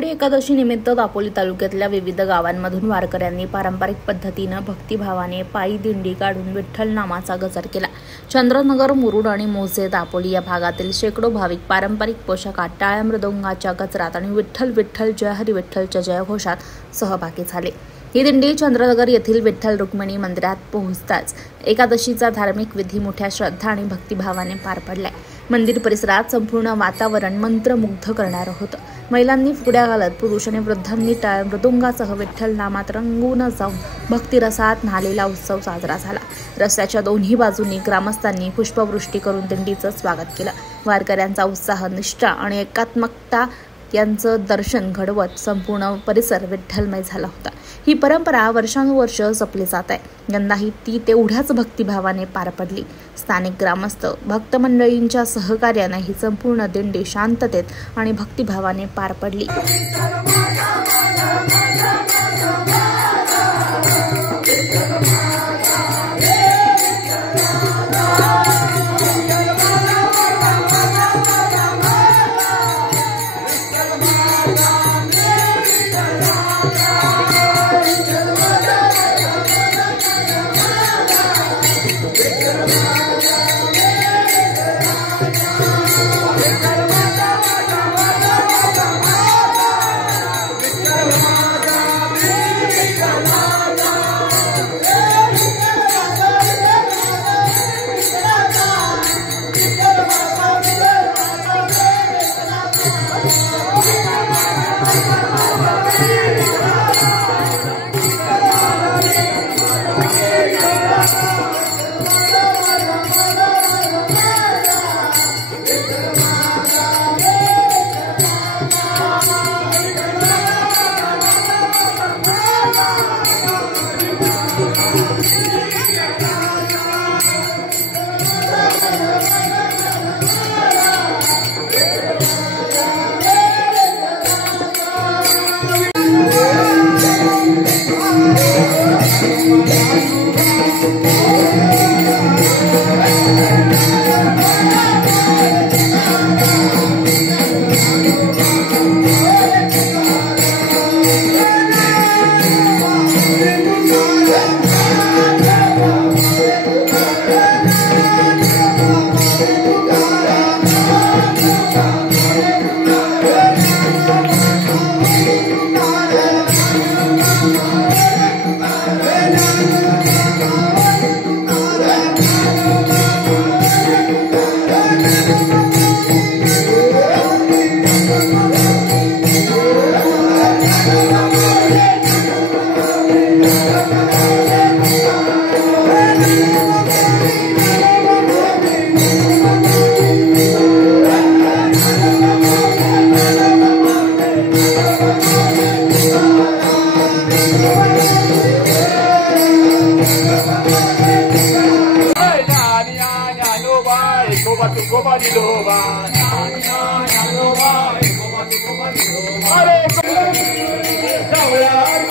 आषाढी एकादशी निमित्त दापोली तालुक्यातल्या विविध गावांमधून वारकऱ्यांनी पारंपरिक पद्धतीनं भक्तिभावाने पायी दिंडी काढून विठ्ठल नामाचा गजर केला। चंद्रनगर, मुरुड आणि मोजे, दापोली या भागातील शेकडो भाविक पारंपरिक पोशाखात टाळ्या मृदंगाच्या गजरात आणि विठ्ठल विठ्ठल जय हरी विठ्ठलच्या जयघोषात सहभागी झाले। ही दिंडी चंद्रनगर येथील विठ्ठल रुक्मिणी मंदिरात पोहोचताच एकादशीचा धार्मिक विधी मोठ्या श्रद्धा आणि भक्तिभावाने पार पडलाय। मंदिर परिसरात संपूर्ण वातावरण मंत्रमुग्ध करणारं होतं। महिलांनी फुगड्या घालत, पुरुष आणि वृद्धांनी टाळ मृदुंगासह विठ्ठल नामात रंगून जाऊन भक्तिरसात न्हालेला उत्सव साजरा झाला। रस्त्याच्या दोन्ही बाजूंनी ग्रामस्थांनी पुष्पवृष्टी करून दिंडीचं स्वागत केलं। वारकऱ्यांचा उत्साह, निष्ठा आणि एकात्मकता यांचं दर्शन घडवत संपूर्ण परिसर विठ्ठलमय झाला होता। ही परंपरा वर्षानुवर्ष जपली जात आहे। यंदाही ती तेवढ्याच भक्तिभावाने पार पडली। स्थानिक ग्रामस्थ, भक्त मंडळींच्या सहकार्याने ही संपूर्ण दिंडी शांततेत आणि भक्तिभावाने पार पडली। Hare